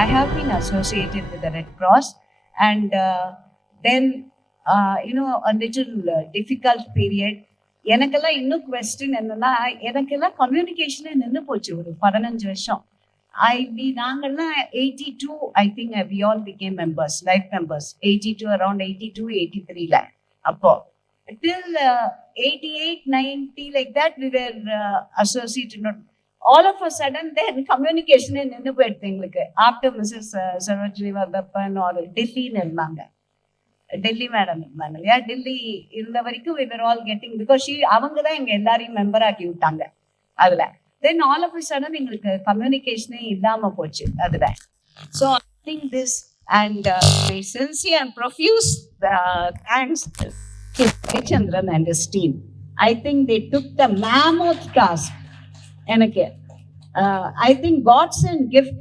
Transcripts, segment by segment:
I have been associated with the Red Cross, and then a little difficult period. எனக்கெல்லாம் இன்னும் கொஸ்டின் என்னன்னா, எனக்கெல்லாம் கம்யூனிகேஷனே நின்று போச்சு ஒரு 15 வருஷம். நாங்கள்லாம் 82, I think we all became members, life members. 82, around 82, 83 அப்போ. Till 88, 90 like that, we were associated. All of a sudden, then communication நின்று போயிடுது எங்களுக்கு. After Mrs. Sarojini Vardappan or Delhi இருந்தாங்க. டெல்லி மேடம் இருந்தாங்க இல்லையா, டெல்லி இருந்த வரைக்கும் we were all getting, because அவங்க தான் எங்க எல்லாரையும் மெம்பர் ஆக்கி விட்டாங்க அதுல. Then all of a sudden எங்களுக்கு கம்யூனிகேஷனே இல்லாம போச்சு அதுல. So I think this, and sincere and profuse thanks to Jayachandran and his team. I think they took the mammoth task. எனக்கு I think God's gift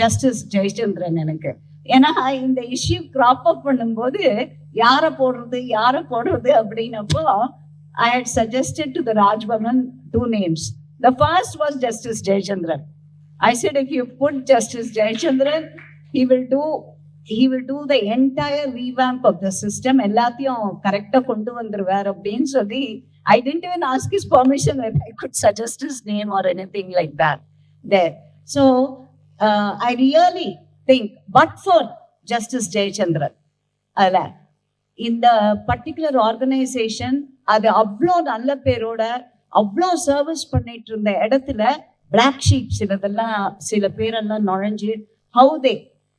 Justice Jayachandran எனக்கு. ஏன்னா இந்த issue graph அப் பண்ணும்போது யாரை போடுறது அப்படின்னப்போ I had suggested to the Raj Bhavan 2 names. The first was Justice Jayachandran. I said, if you put Justice Jayachandran, he will do the entire revamp of the system. எல்லாத்தையும் கரெக்டா கொண்டு வந்துருவார் அப்படின்னு சொல்லி, I didn't even ask his permission if I could suggest his name or anything like that there. So I really think, but for Justice Jayachandran, இந்த particular organisation அது அவ்வளோ நல்ல பேரோட அவ்வளோ சர்வீஸ் பண்ணிட்டு இருந்த இடத்துல பிளாக் ஷீப் சில பேரெல்லாம் நுழைஞ்சு how they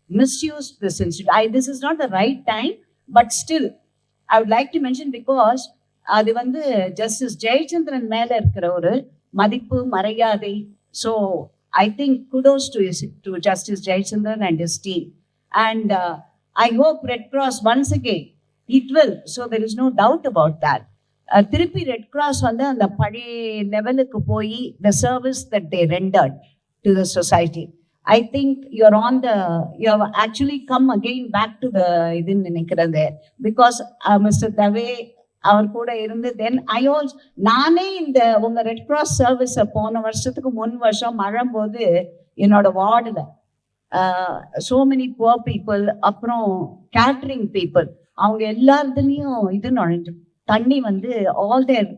misused this institute. This is not the right time, but still I would like to mention, because அது ஜஸ்டிஸ் ஜெயச்சந்திரன் மேல இருக்கிற ஒரு மதிப்பு மரியாதை. So I think kudos to Justice Jayachandran and his team. And I hope Red Cross once again, it will. So there is no doubt about that. திருப்பி Red Cross அந்த பழைய லெவலுக்கு போய் the service that they rendered to the society. I think you have actually come again back to the இதுன்னு நினைக்கிறேன் there, because Mr. Dave அவர் கூட இருந்து, தென் நானே இந்த உங்க ரெட் கிராஸ் சர்வீஸ போன வருஷத்துக்கு முன் வருஷம் மழைம்போது என்னோட வார்டுல so many poor people, அப்புறம் கேட்டரிங் பீப்புள், அவங்க எல்லாத்துலயும் இது நுழைஞ்சு தண்ணி ஆல் தேர்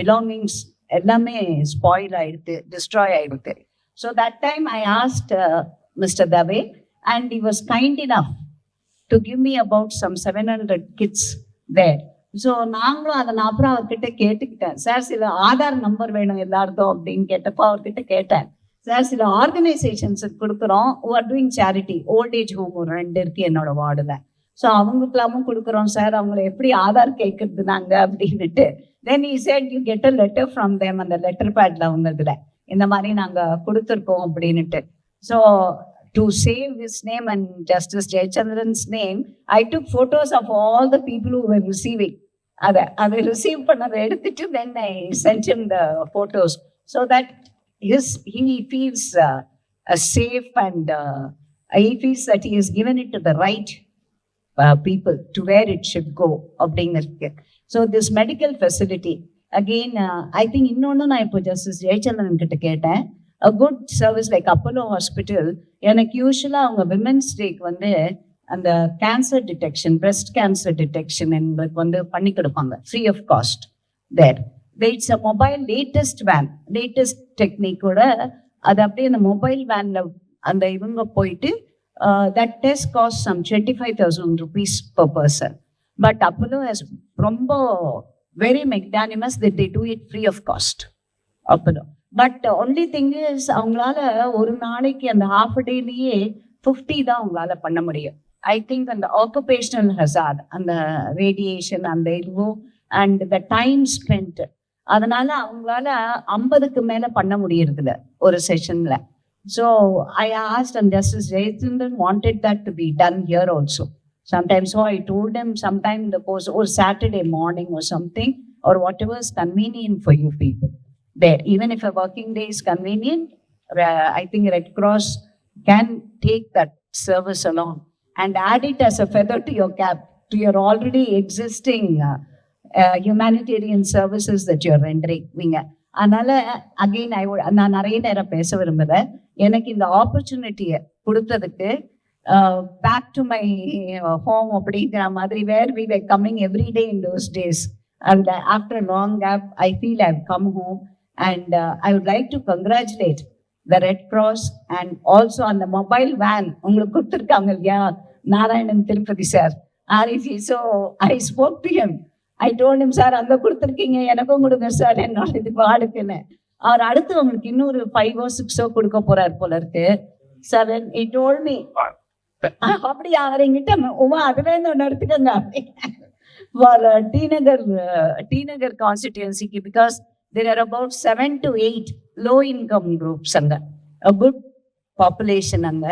பிலாங்கிங்ஸ் எல்லாமே ஸ்பாயில் ஆயிடுது, டிஸ்ட்ராய் ஆயிடுது. So that time I asked mister Dave, and he was kind enough to give me about some 700 kids there. So நாங்களும் அதை நான் அப்புறம் அவர்கிட்ட கேட்டுக்கிட்டேன், சார் சில ஆதார் நம்பர் வேணும் எல்லாருக்கும் அப்படின்னு கேட்டப்போ அவர்கிட்ட கேட்டேன், சார் சில ஆர்கனைசேஷன்ஸுக்கு கொடுக்குறோம் who are doing charity, old age home ஒரு 2 இருக்கு என்னோட வார்டில், ஸோ அவங்களுக்கெல்லாமும் கொடுக்குறோம் சார், அவங்களை எப்படி ஆதார் கேட்கறது நாங்கள் அப்படின்னுட்டு. தென் he said you get a letter from them, அந்த லெட்டர் பேட்ல வந்ததுல இந்த மாதிரி நாங்கள் கொடுத்துருக்கோம் அப்படின்னுட்டு. So to save his name and Justice Jayachandran's name, I took photos of all the people who were receiving. அதை ரிசீவ் பண்ணதை எடுத்துட்டு then I sent him the photos, so that he feels safe, and he feels that he has given it to the right people to where it should go அப்படிங்கிறது. So this medical facility, again, I think இன்னொன்று நான் இப்போ ஜஸ்டிஸ் ஜெயச்சந்திரன் கிட்ட கேட்டேன், a good service like Apollo Hospital, எனக்கு யூஸ்வலாக அவங்க women's டேக்கு அந்த cancer detection, breast cancer detection எங்களுக்கு பண்ணி கொடுப்பாங்க free of cost there. It's a mobile latest van, latest டெக்னிக்கோட அது அப்படியே அந்த மொபைல் வேன்ல அந்த இவங்க போயிட்டு that test costs some 25,000 rupees per person. But Apollo has ரொம்ப very magnanimous that they do it free of cost, Apollo. But only thing is, அவங்களால ஒரு நாளைக்கு அந்த half a dayலயே 50 தான் அவங்களால பண்ண முடியும். I think அந்த ஆக்குபேஷனல் ஹசார்ட், அந்த ரேடியேஷன், அந்த இதுவோ அண்ட் த டைம் ஸ்பெண்ட், அதனால அவங்களால 50க்கு மேல பண்ண முடியறதில்ல ஒரு செஷன்ல. So I asked, and Justice Jayachandran wanted that to be done here also. Sometimes, so I told him sometime in the course, or Saturday morning or something, or whatever is convenient for you people there. Even if a working day is convenient, I think Red Cross can take that service along and add it as a feather to your cap, to your already existing humanitarian services that you're rendering. அதனால அகெயின் நான் நிறைய நேரம் பேச விரும்புகிறேன். எனக்கு இந்த ஆப்பர்ச்சுனிட்டியை கொடுத்ததுக்கு பேக் டு மை ஹோம் அப்படிங்கிற மாதிரி where we were coming every day in those days and after long gap I feel I come home and I would like to congratulate the red cross and also அந்த mobile van உங்களுக்கு கொடுத்துருக்காங்க இல்லையா Narayanan Tirupathi sir REC. So I spoke to him. I told him sir அங்கே கொடுத்துருக்கீங்க எனக்கும் கொடுங்க சார் என்னோட இது வாடுக்குன்னு. அவர் அடுத்து உங்களுக்கு இன்னொரு 5 or 6 கொடுக்க போறாரு போல இருக்கு சார். he told me அப்படி அவர்கிட்ட அதுல இருந்து ஒன்று எடுத்துக்கங்க ஃபார் டி-நகர் கான்ஸ்டிடியூன்சிக்கு பிகாஸ் there are about 7 to 8 low income groups அங்க a good population அங்க.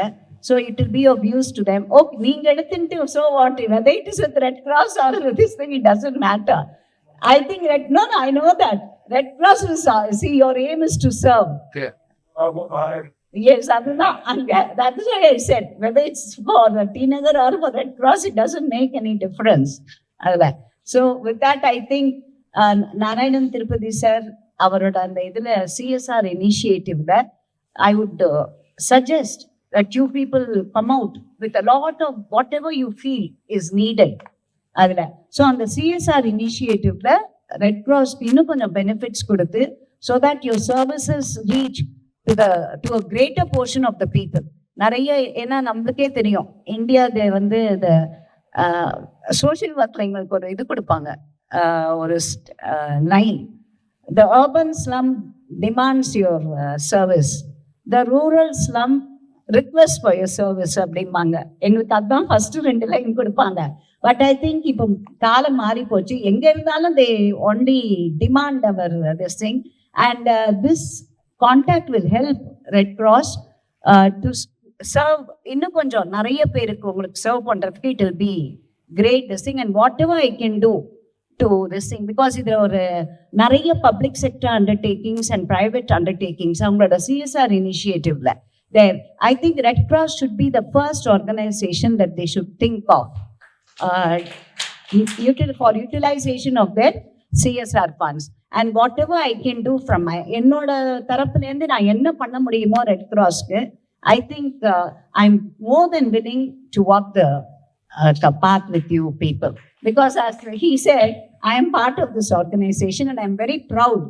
So it will be of use to them. Okay, நீங்க எடுத்துட்டு so what, whether it is with Red Cross or this thing, it doesn't matter. I think no, I know that Red Cross is see your aim is to serve. Yes, that is why I said whether it's for T-Nagar or for Red Cross, it doesn't make any difference. So with that, I think Narayanan Tirupathi சார் அவரோட அந்த இதுல CSR இனிஷியேட்டிவ்ல I would suggest that you people come out with a lot of whatever you feel is needed. அதுல ஸோ அந்த CSR இனிஷியேட்டிவ்ல red cross இன்னும் கொஞ்சம் பெனிஃபிட்ஸ் கொடுத்து so that your services reach to a greater portion of the people. நிறைய ஏன்னா நம்மளுக்கே தெரியும் இந்தியா வந்து இந்த சோஷியல் ஒர்க்ல எங்களுக்கு ஒரு இது கொடுப்பாங்க ஒரு line, the urban slum demands your service, the rural slum request for your service அப்படிம்பாங்க. எங்களுக்கு அதுதான் ஃபர்ஸ்ட் 2 லைன் கொடுப்பாங்க. பட் ஐ திங்க் இப்போ காலம் மாறி போச்சு. எங்க இருந்தாலும் they only demand our this thing and this contact will help Red Cross to serve இன்னும் கொஞ்சம் நிறைய பேருக்கு உங்களுக்கு சர்வ் பண்றதுக்கு it will be great this thing and whatever I can do to this thing because இதுல ஒரு நிறைய public sector undertakings and private undertakings அவங்களோட CSR இனிஷியேட்டிவ்ல there I think Red Cross should be the first organization that they should think of for utilization of their CSR funds and whatever I can do from my என்னோட தரப்புல இருந்து நான் என்ன பண்ண முடியுமோ ரெட் கிராஸ்க்கு I think I'm more than willing to walk the path with you people because as he said I am part of this organization and I am very proud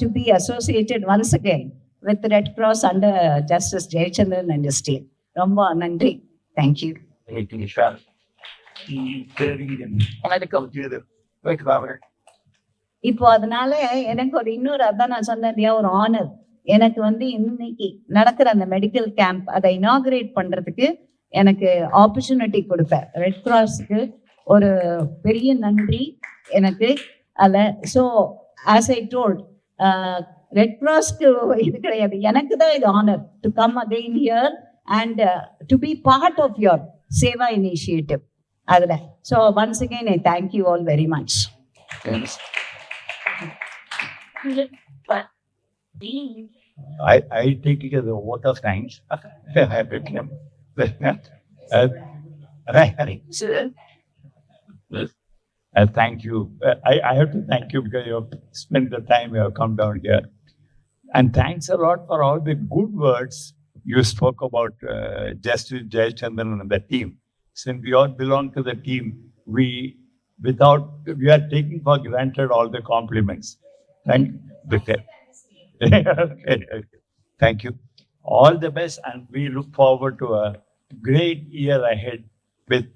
to be associated once again with Red Cross under Justice Jayachandran and his team. Romba nandri. Thank you. இப்போ அதனால எனக்கு ஒரு இன்னொரு அதான் நான் சொன்னேன் ஒரு ஆனர் எனக்கு வந்து இன்னைக்கு நடக்கிற அந்த மெடிக்கல் கேம்ப் அதை இனாகுரேட் பண்றதுக்கு எனக்கு ஆப்பர்ச்சுனிட்டி கொடுப்பேன். ரெட் கிராஸ்க்கு ஒரு பெரிய நன்றி எனக்கு அல்ல. So as I told red கிராஸ்க்கு இது கிடையாது, எனக்கு தான் இது honour to come again here and to be part of your Seva initiative அதில். So once again I thank you all very much. I take it as a vote of thanks. Thank you. I have to thank you because you have spent the time you have come down here. And thanks a lot for all the good words you spoke about Justice Jayachandran and the team. Since we all belong to the team, we are taking for granted all the compliments. Thank you. Thank you. All the best, and we look forward to a great year ahead with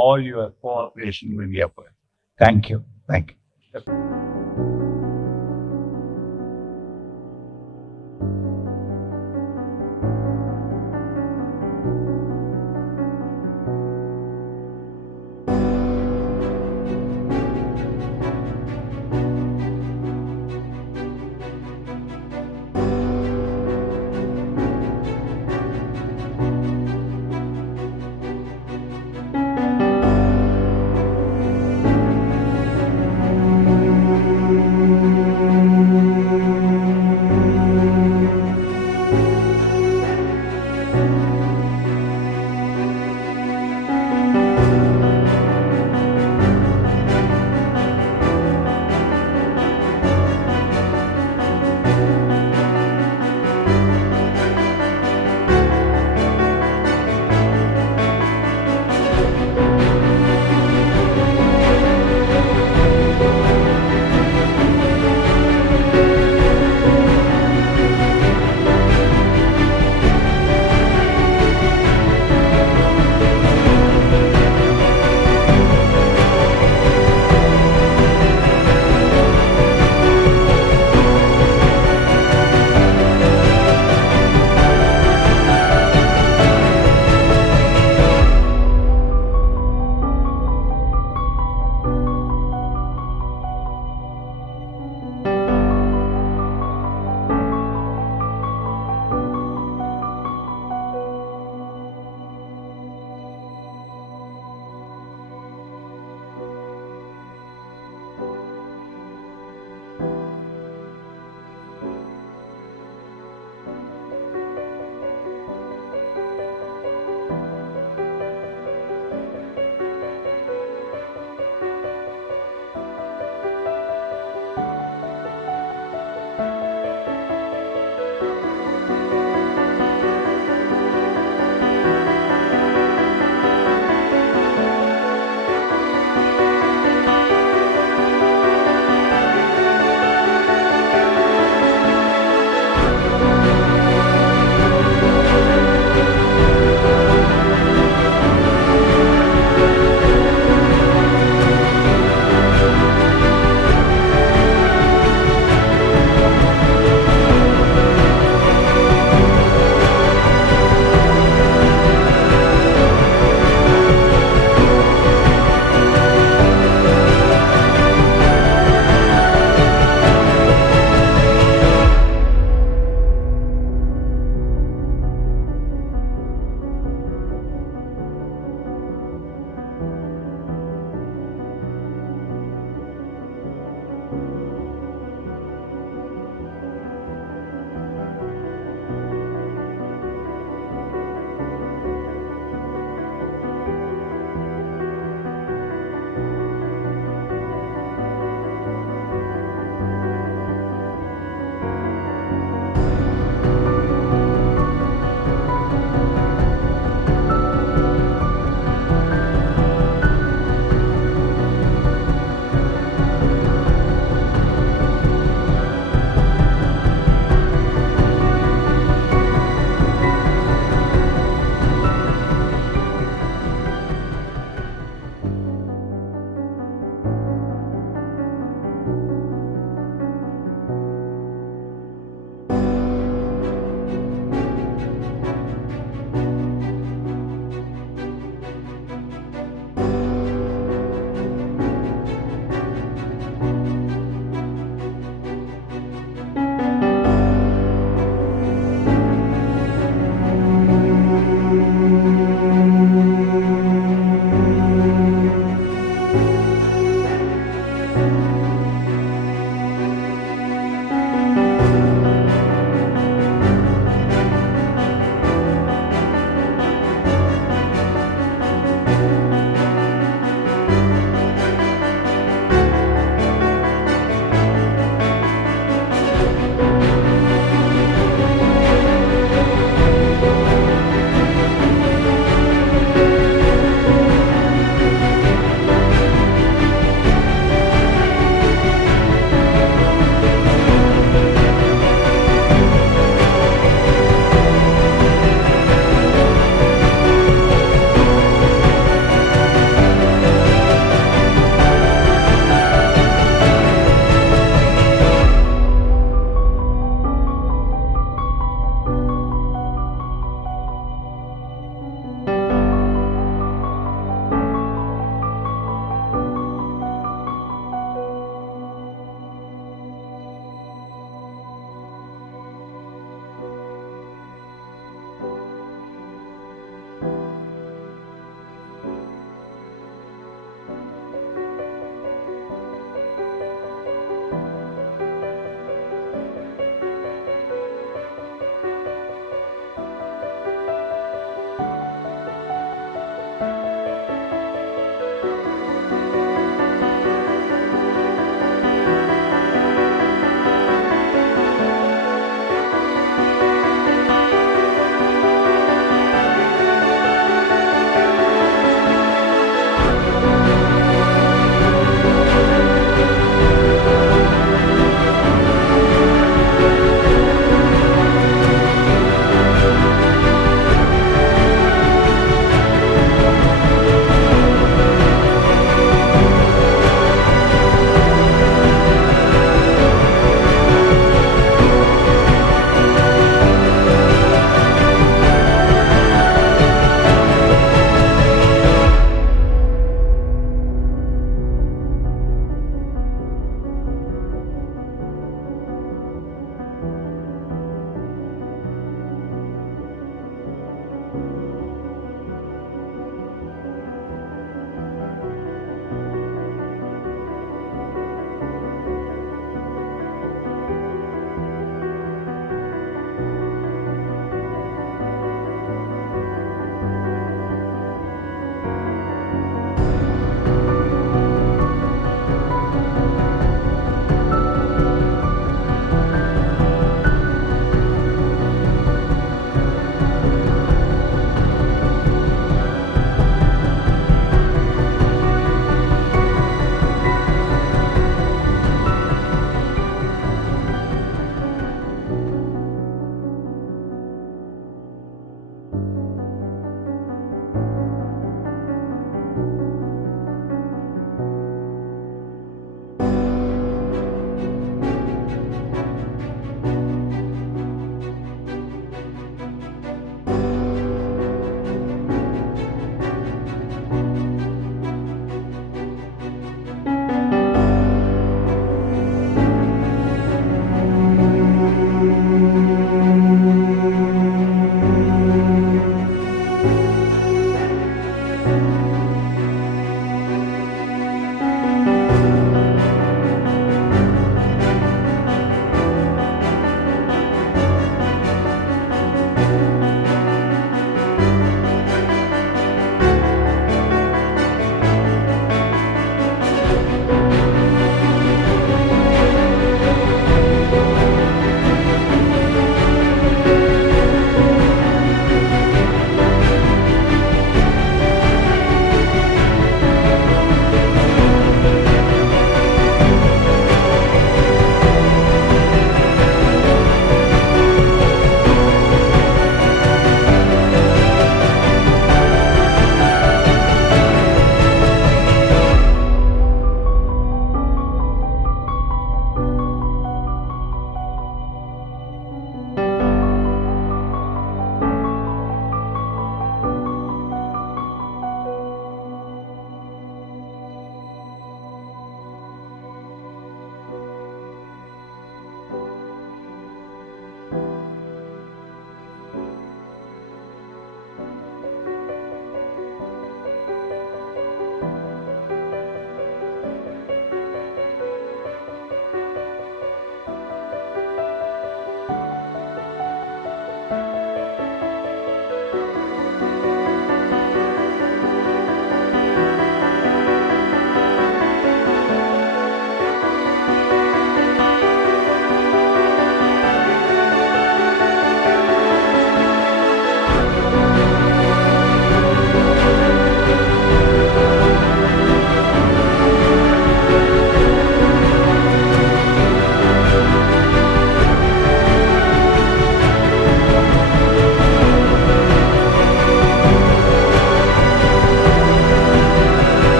all your cooperation with the effort. Thank you. Thank you.